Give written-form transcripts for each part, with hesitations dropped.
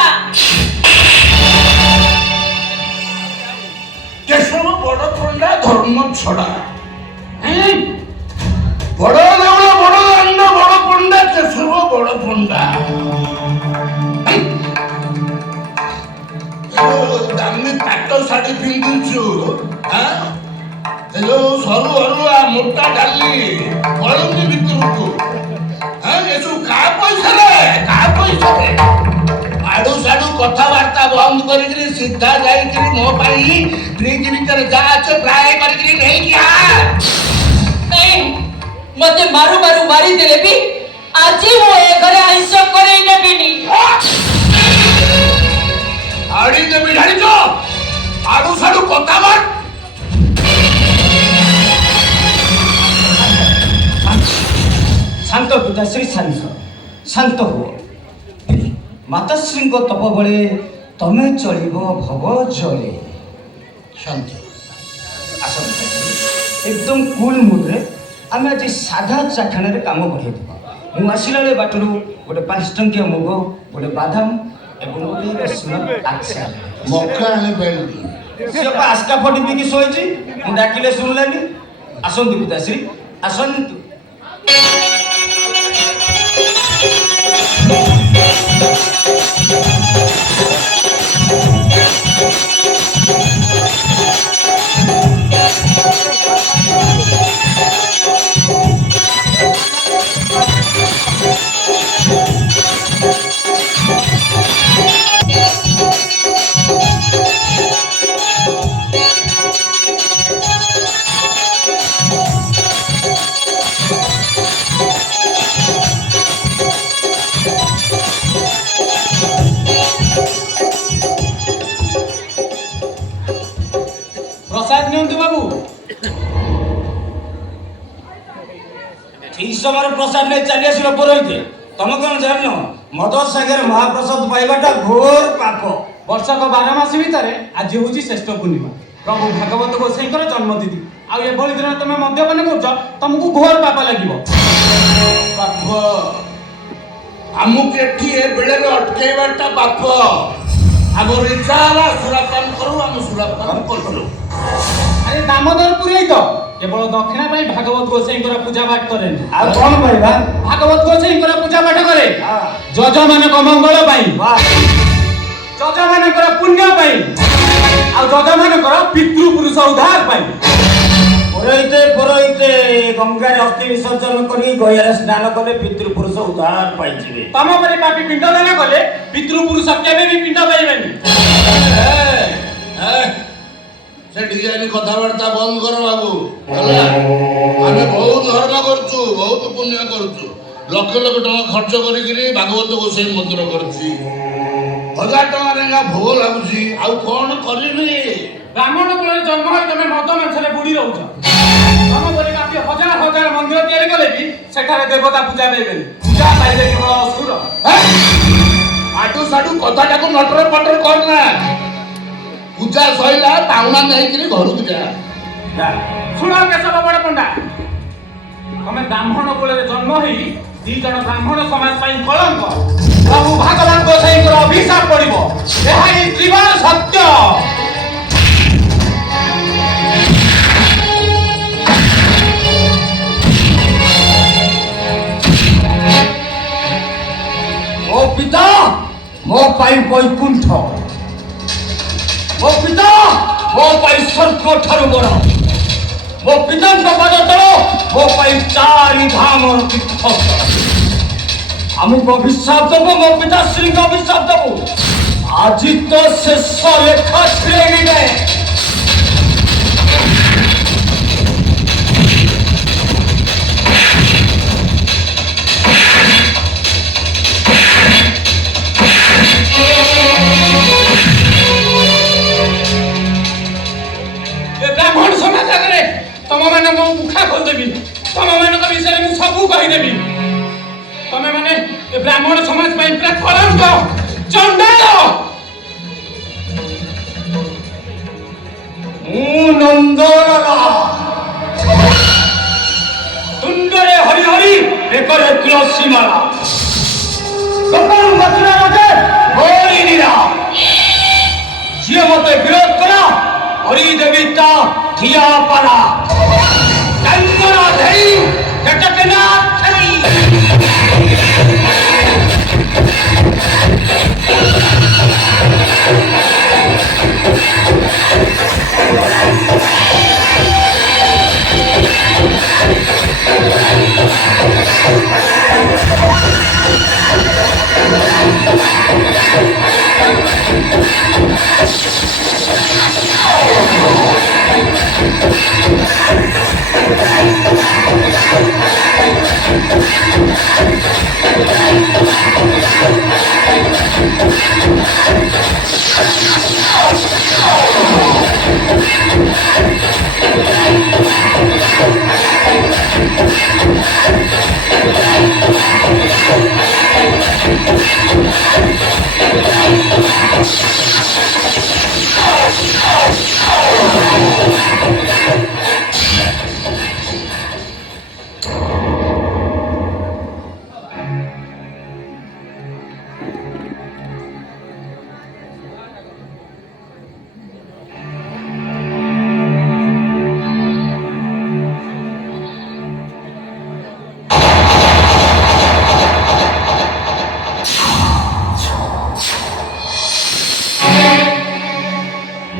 ପଣ୍ଡା। କେଶବ ବଡ ପଣ୍ଡା ଧର୍ମ ଛଡା ବଡ ଦେଉଳ ବଡ ଦାଣ୍ଡ ବଡ ପଣ୍ଡା କେଶବ ବଡ ପଣ୍ଡା। ଦାମୀ ପାଟ ଶାଢୀ ପିନ୍ଧୁଛୁ ଯୋଉ ସରୁ ଅରୁଆ ମୋଟା ଡାଲି ପଳୁନି ଭିତରକୁ ଏସବୁ କାହା ପଇସାରେ ଆଡୁ ସାଡୁ କଥାବାର୍ତ୍ତା ବନ୍ଦ କରିକିରି ସିଧା ଯାଇକିରି ମୋ ପାଇଁ ଫ୍ରିଜ ଭିତରେ ଯାହା ଅଛି ଫ୍ରାଏ କରିକିରି ନେଇକି ମତେ ମାରୁ ମାରୁ ମାରିଦେଲେ ବି ଆଜି ମୁଁ ଏ ଘରେ ଆଇଁଷ କରେଇ ନେବିନି। ଆଡି ଦେବି ଜାଣିଛ ଆଡୁ ସାଡୁ କଥାବାର୍ତ୍ତା शांत पिताश्री शांत हुओ माताश्री तप बड़े तमे चलिब भव जले शांत आस एकदम कूल मूड रे आम आज साधा चाखाण काम बढ़े मुझे आसला बाटर गोटे 5 टंकिया मुग गोटे बादाम एवं गोटे रसुण आचार मक्का आने सी आस्का फटी पीकी शोची मुझे डाकिले शुणलानी आसतु पिताश्री आसतु ठीक समय प्रसाद नहीं चली आस पुरोहित तुम कौन जान मद सागर महाप्रसाद पाइबाटा घोर पाप वर्षक 12 मास भितर आज हूँ श्रेष्ठ पूर्णिमा प्रभु भागवत गोसाईंकर जन्मतिथि आभली दिन तुम मद्यपान कर तुमको घोर पाप लगे पाप आमुक एठी ए बेले अटकेबाटा पाप आगो रिचाला सुरापान करू हम सुरापान करू अरे दामोदर पुरोहित केवल दक्षिणा भागवत गोसाईंकर पूजा पाठ करे कौन कहवा भागवत गोसाईंकर पूजा पाठ करे जज मानक मंगल जज मानकर पुण्य आ जज मानकर पितृपुरुष उद्धार पुरोहित पुरोहित गंगा अस्थि विसर्जन कर गया स्नान कले पितृपुरुष उद्धार पाइबे तम पर पापी पिंडदान कले पितृपुरुष केबे भी पिंड पाइबेनी से डिजाइन कथबार्ता बंद कर बाबू आमे बहुत धर्म करछु बहुत पुण्य करछु लक्ष लक्ष टका खर्च करी भागवत गोसाई मंदिर करछि 1000 टका रेगा भोग लागुछि आउ कोन करिबी ब्राह्मण कुल जन्म होई तमे मद मांसरे बुड़ी रहउछ तम परे काफी हजार हजार मंदिर तैयारी कले भी सेठारे देवता पूजा पाइबेनी पूजा पाइबे केवल असुर आटू साडू कथाटाको नटर पटर करना पूजा सइला पाउना नहीं करी घर को जा सुनो केशव बड़ पंडा तमे ब्राह्मण कुल जन्म होई दी जण ब्राह्मण समाज पाई कलंक प्रभु भगवान गोसाईंकर अभिशाप पड़िबो एहा ही त्रिवार सत्य ओ पिता मो पाई वैकुंठ मो पिता मो पाई स्वर्ग ठारू बड़ मो पिता पद तल मो पाई 4 धाम तीर्थ आमको अभिशाप देव मो पिताश्री को अभिशाप देव आज तो शेष लेखा छिड़े ब्राह्मण समाज आगे तुम मान मुखा खोलदेवी तुम मान विषय में सब कहीदेवी तमें मैंने ब्राह्मण समाज पूरा कलंक चंडाल तुंडरे हरि हरि एकरे तुलसी माला कपाल मथुरा राजे होली धियापाड़ा कंगना धरी झटकना खरी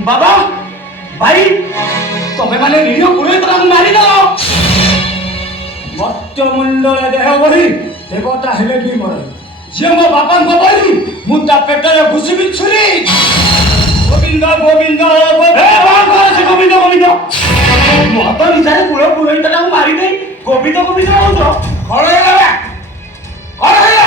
बाबा भाई तमे माने निरीह गुरुए तरा मारी दो मत्य मंडल देह बही देवता हेले की मरे जे मो बापा को बही मुता पेटरे घुसिबी छुरी गोविंद गोविंद हे भगवान से गोविंद गोविंद मत विचारे गुरु गुरुए तरा मारी दे गोविंद गोविंद हो तो खड़े रे खड़े